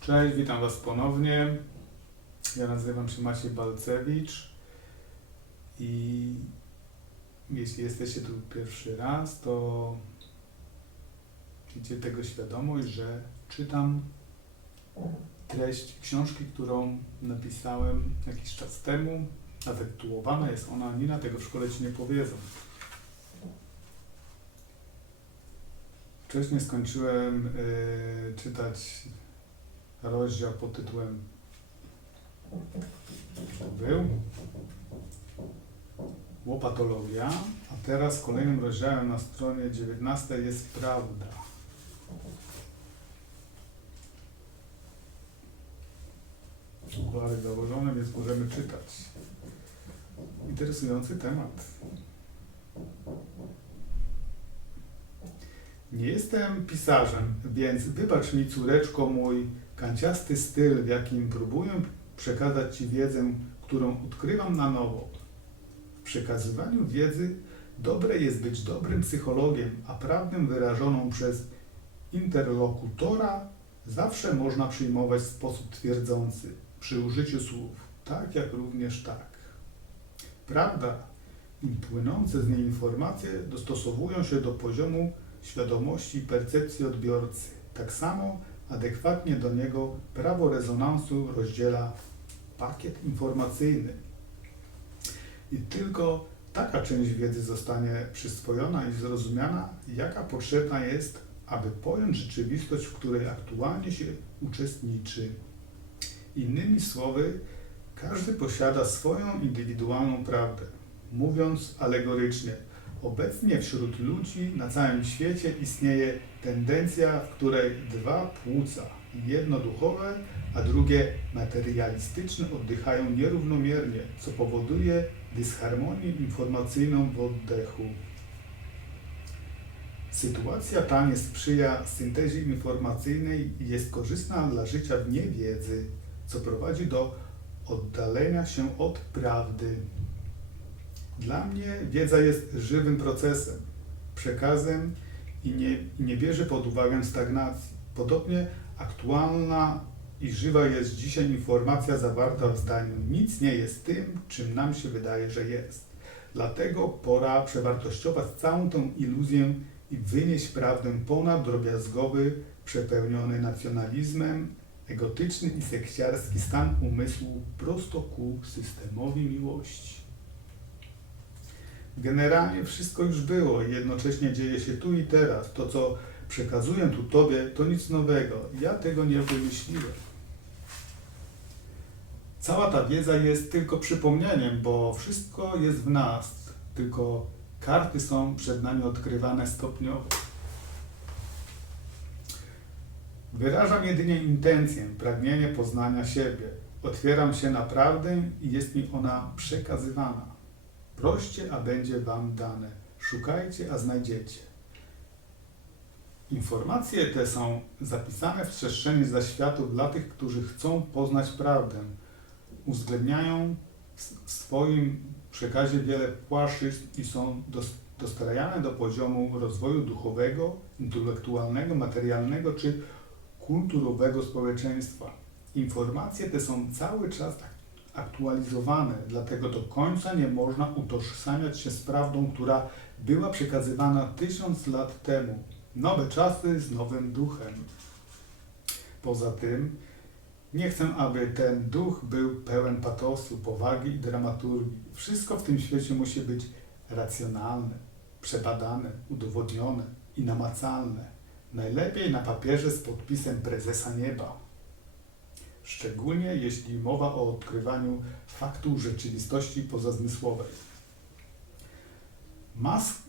Cześć, witam Was ponownie. Ja nazywam się Maciej Balcewicz i jeśli jesteście tu pierwszy raz, to miejcie tego świadomość, że czytam treść książki, którą napisałem jakiś czas temu. Zatytułowana jest ona Nina, tego w szkole Ci nie powiedzą. Wcześniej skończyłem y, czytać rozdział pod tytułem był Łopatologia, a teraz kolejnym rozdziałem na stronie 19 jest Prawda. Okulary założone, więc możemy czytać. Interesujący temat. Nie jestem pisarzem, więc wybacz mi, córeczko, mój kanciasty styl, w jakim próbuję przekazać Ci wiedzę, którą odkrywam na nowo. W przekazywaniu wiedzy dobre jest być dobrym psychologiem, a prawdę wyrażoną przez interlokutora zawsze można przyjmować w sposób twierdzący, przy użyciu słów, tak jak również tak. Prawda i płynące z niej informacje dostosowują się do poziomu świadomości i percepcji odbiorcy. Tak samo adekwatnie do niego prawo rezonansu rozdziela pakiet informacyjny. I tylko taka część wiedzy zostanie przyswojona i zrozumiana, jaka potrzebna jest, aby pojąć rzeczywistość, w której aktualnie się uczestniczy. Innymi słowy, każdy posiada swoją indywidualną prawdę. Mówiąc alegorycznie, obecnie wśród ludzi na całym świecie istnieje tendencja, w której dwa płuca, jedno duchowe, a drugie materialistyczne, oddychają nierównomiernie, co powoduje dysharmonię informacyjną w oddechu. Sytuacja ta nie sprzyja syntezie informacyjnej i jest korzystna dla życia w niewiedzy, co prowadzi do oddalenia się od prawdy. Dla mnie wiedza jest żywym procesem, przekazem i nie, nie bierze pod uwagę stagnacji. Podobnie aktualna i żywa jest dzisiaj informacja zawarta w zdaniu nic nie jest tym, czym nam się wydaje, że jest. Dlatego pora przewartościować całą tę iluzję i wynieść prawdę ponad drobiazgowy, przepełniony nacjonalizmem, egotyczny i sekciarski stan umysłu prosto ku systemowi miłości. Generalnie wszystko już było i jednocześnie dzieje się tu i teraz. To, co przekazuję tu Tobie, to nic nowego. Ja tego nie wymyśliłem. Cała ta wiedza jest tylko przypomnieniem, bo wszystko jest w nas, tylko karty są przed nami odkrywane stopniowo. Wyrażam jedynie intencję, pragnienie poznania siebie. Otwieram się na prawdę i jest mi ona przekazywana. Proście, a będzie Wam dane. Szukajcie, a znajdziecie. Informacje te są zapisane w przestrzeni zaświatów dla tych, którzy chcą poznać prawdę. Uwzględniają w swoim przekazie wiele płaszczyzn i są dos- dostrajane do poziomu rozwoju duchowego, intelektualnego, materialnego czy kulturowego społeczeństwa. Informacje te są cały czas ak- aktualizowane, dlatego do końca nie można utożsamiać się z prawdą, która była przekazywana tysiąc lat temu. Nowe czasy z nowym duchem. Poza tym, nie chcę, aby ten duch był pełen patosu, powagi i dramaturgii. Wszystko w tym świecie musi być racjonalne, przebadane, udowodnione i namacalne. Najlepiej na papierze z podpisem prezesa nieba. Szczególnie jeśli mowa o odkrywaniu faktu rzeczywistości pozazmysłowej. Mas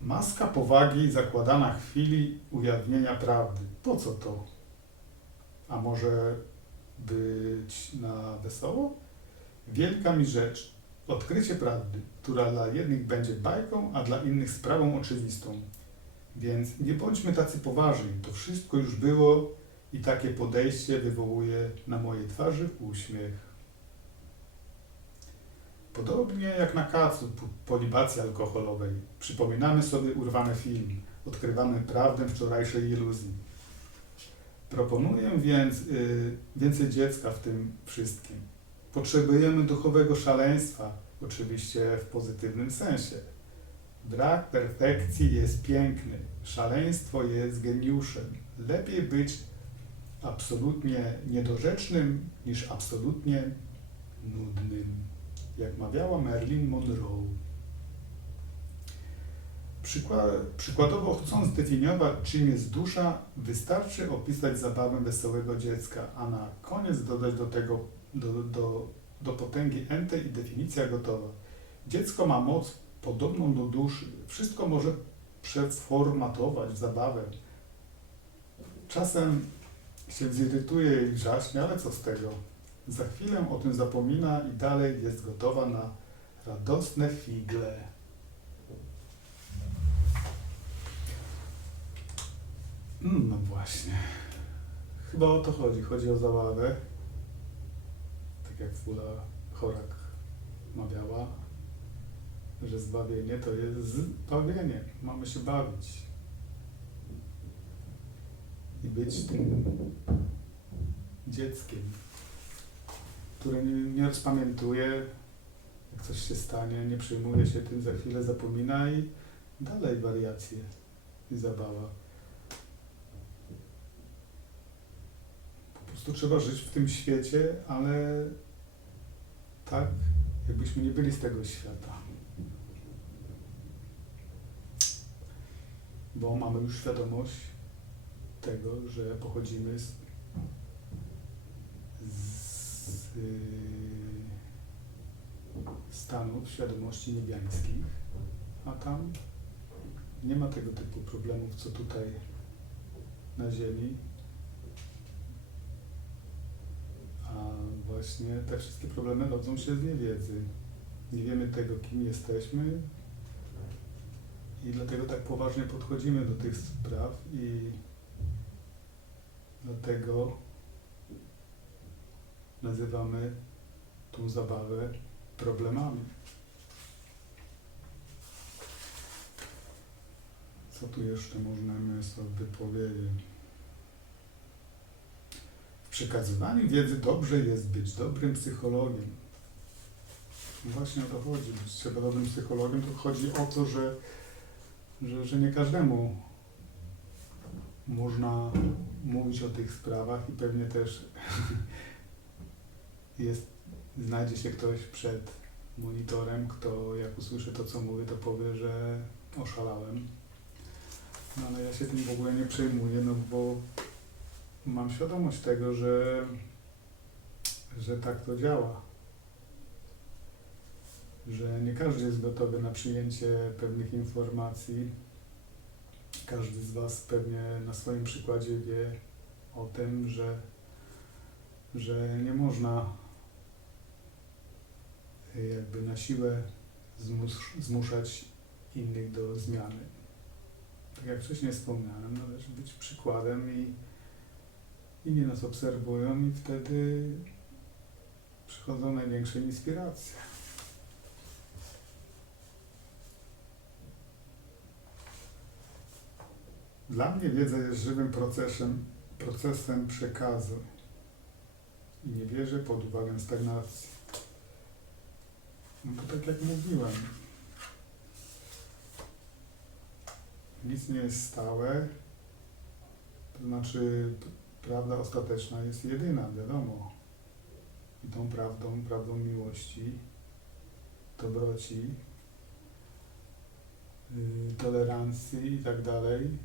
maska powagi zakładana w chwili ujawnienia prawdy. Po co to? A może być na wesoło? Wielka mi rzecz. Odkrycie prawdy, która dla jednych będzie bajką, a dla innych sprawą oczywistą. Więc nie bądźmy tacy poważni. To wszystko już było i takie podejście wywołuje na mojej twarzy uśmiech. Podobnie jak na kacu po- libacji alkoholowej, przypominamy sobie urwany film, odkrywamy prawdę wczorajszej iluzji. Proponuję więc y, więcej dziecka w tym wszystkim. Potrzebujemy duchowego szaleństwa, oczywiście w pozytywnym sensie. Brak perfekcji jest piękny, szaleństwo jest geniuszem. Lepiej być absolutnie niedorzecznym niż absolutnie nudnym, jak mawiała Marilyn Monroe. Przykład, przykładowo, chcąc zdefiniować, czym jest dusza, wystarczy opisać zabawę wesołego dziecka, a na koniec dodać do tego do, do, do potęgi ente i definicja gotowa. Dziecko ma moc podobną do duszy. Wszystko może przeformatować w zabawę. Czasem się zirytuje i grzaśnie, ale co z tego? Za chwilę o tym zapomina i dalej jest gotowa na radosne figle. Mm, No właśnie. Chyba o to chodzi. Chodzi o zabawę. Tak jak Fula Chorak mawiała, że zbawienie to jest zbawienie. Mamy się bawić. I być tym dzieckiem, które nie, nie rozpamiętuje, jak coś się stanie, nie przejmuje się tym, za chwilę zapomina i dalej wariacje i zabawa. Po prostu trzeba żyć w tym świecie, ale tak, jakbyśmy nie byli z tego świata. Bo mamy już świadomość tego, że pochodzimy z, z yy, stanów świadomości niebiańskich, a tam nie ma tego typu problemów, co tutaj na Ziemi. A właśnie te wszystkie problemy rodzą się z niewiedzy. Nie wiemy tego, kim jesteśmy i dlatego tak poważnie podchodzimy do tych spraw i dlatego nazywamy tą zabawę problemami. Co tu jeszcze możemy sobie powiedzieć? W przekazywaniu wiedzy dobrze jest być dobrym psychologiem. No Właśnie o to chodzi. Być dobrym psychologiem, to chodzi o to, że, że, że nie każdemu można mówić o tych sprawach i pewnie też jest, znajdzie się ktoś przed monitorem, kto jak usłyszy to, co mówię, to powie, że oszalałem. No ale ja się tym w ogóle nie przejmuję, no bo mam świadomość tego, że, że tak to działa. Że nie każdy jest gotowy na przyjęcie pewnych informacji. Każdy z Was pewnie na swoim przykładzie wie o tym, że, że nie można y, jakby na siłę zmus, zmuszać innych do zmiany. Tak jak wcześniej wspomniałem, należy być przykładem i inni nas obserwują i wtedy przychodzą największe inspiracje. Dla mnie wiedza jest żywym procesem, procesem przekazu i nie bierze pod uwagę stagnacji. No to tak jak mówiłem, nic nie jest stałe, to znaczy prawda ostateczna jest jedyna, wiadomo. I tą prawdą, prawdą miłości, dobroci, yy, tolerancji i tak dalej,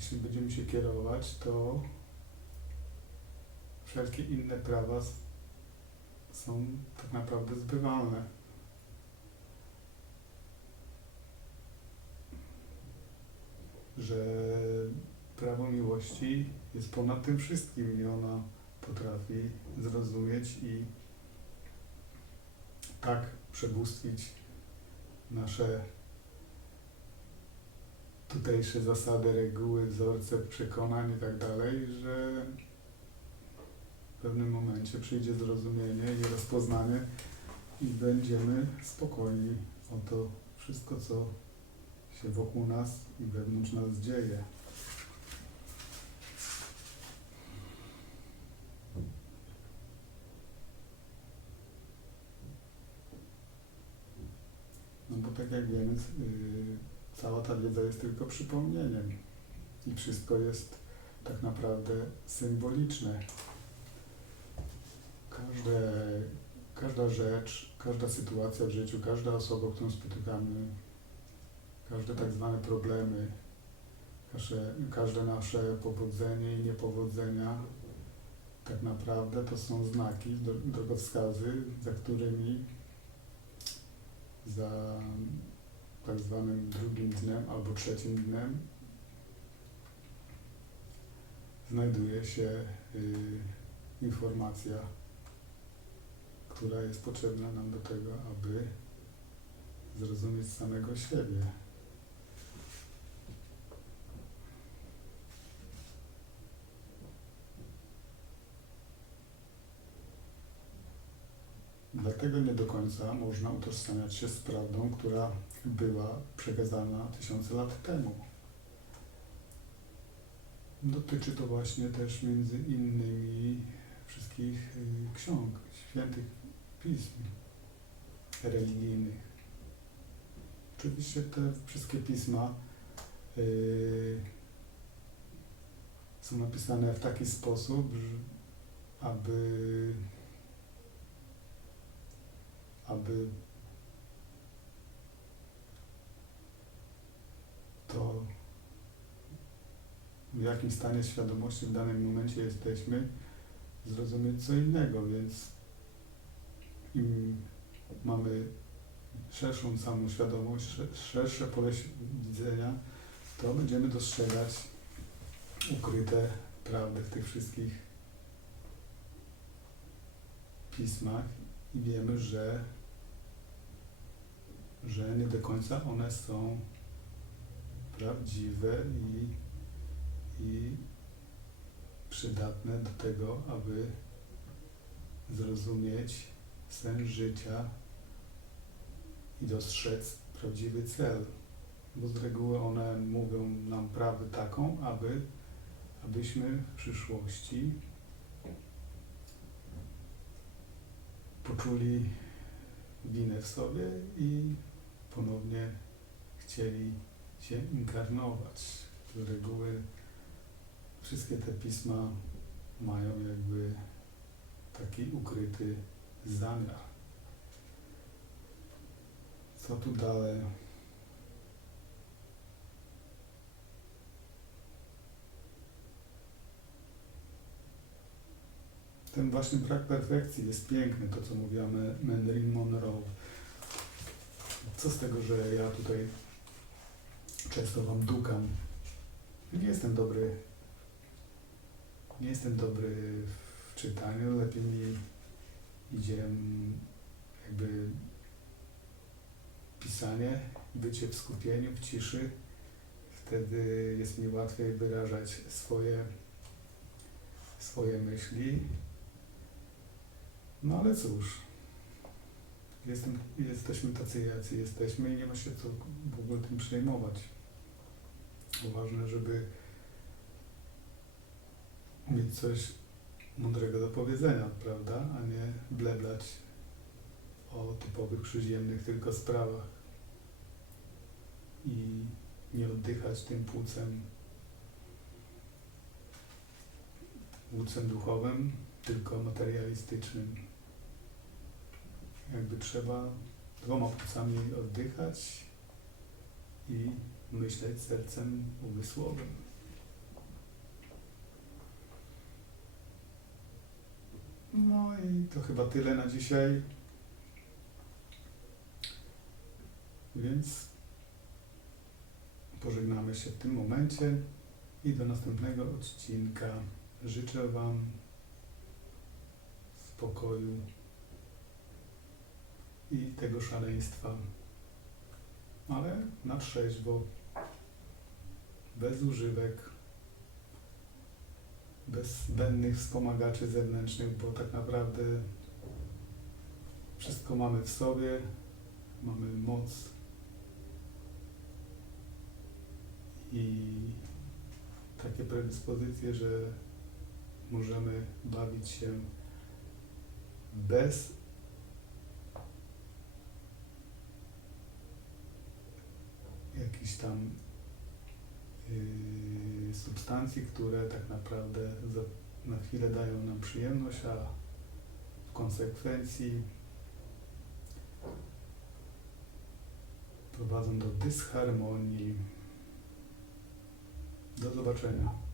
jeśli będziemy się kierować, to wszelkie inne prawa są tak naprawdę zbywalne. Że prawo miłości jest ponad tym wszystkim i ona potrafi zrozumieć i tak przebóstwić nasze tutejsze zasady, reguły, wzorce przekonań i tak dalej, że w pewnym momencie przyjdzie zrozumienie i rozpoznanie i będziemy spokojni o to wszystko, co się wokół nas i wewnątrz nas dzieje. No bo tak jak wiemy, yy, cała ta wiedza jest tylko przypomnieniem i wszystko jest tak naprawdę symboliczne. Każde, każda rzecz, każda sytuacja w życiu, każda osoba, którą spotykamy, każde tak zwane problemy, każde, każde nasze powodzenie i niepowodzenia, tak naprawdę to są znaki, dro- drogowskazy, za którymi za tak zwanym drugim dnem albo trzecim dnem znajduje się y, informacja, która jest potrzebna nam do tego, aby zrozumieć samego siebie. Dlatego nie do końca można utożsamiać się z prawdą, która była przekazana tysiące lat temu. Dotyczy to właśnie też między innymi wszystkich y, ksiąg, świętych pism religijnych. Oczywiście te wszystkie pisma y, są napisane w taki sposób, aby aby to w jakim stanie świadomości w danym momencie jesteśmy, zrozumieć co innego, więc im mamy szerszą samą świadomość, sze- szersze pole widzenia, to będziemy dostrzegać ukryte prawdy w tych wszystkich pismach i wiemy, że, że nie do końca one są prawdziwe i, i przydatne do tego, aby zrozumieć sens życia i dostrzec prawdziwy cel. Bo z reguły one mówią nam prawdę taką, aby, abyśmy w przyszłości poczuli winę w sobie i chcieli się inkarnować. Z reguły wszystkie te pisma mają jakby taki ukryty zamiar. Co tu dalej? Ten właśnie brak perfekcji jest piękny, to co mówiła Ma- Marilyn Monroe. Co z tego, że ja tutaj często wam dukam. Nie jestem dobry. Nie jestem dobry w czytaniu, lepiej mi idzie mm, jakby pisanie, bycie w skupieniu, w ciszy. Wtedy jest mi łatwiej wyrażać swoje, swoje myśli. No ale cóż, jestem, jesteśmy tacy, jacy jesteśmy i nie ma się co w ogóle tym przejmować. Bo ważne, żeby mieć coś mądrego do powiedzenia, prawda? A nie bleblać o typowych przyziemnych tylko sprawach i nie oddychać tym płucem, płucem duchowym, tylko materialistycznym. Jakby trzeba dwoma płucami oddychać i myśleć sercem umysłowym. No i to chyba tyle na dzisiaj. Więc pożegnamy się w tym momencie i do następnego odcinka. Życzę Wam spokoju i tego szaleństwa, ale na trzeźwo, bez używek, bez zbędnych wspomagaczy zewnętrznych, bo tak naprawdę wszystko mamy w sobie, mamy moc i takie predyspozycje, że możemy bawić się bez jakichś tam substancji, które tak naprawdę na chwilę dają nam przyjemność, a w konsekwencji prowadzą do dysharmonii. Do zobaczenia.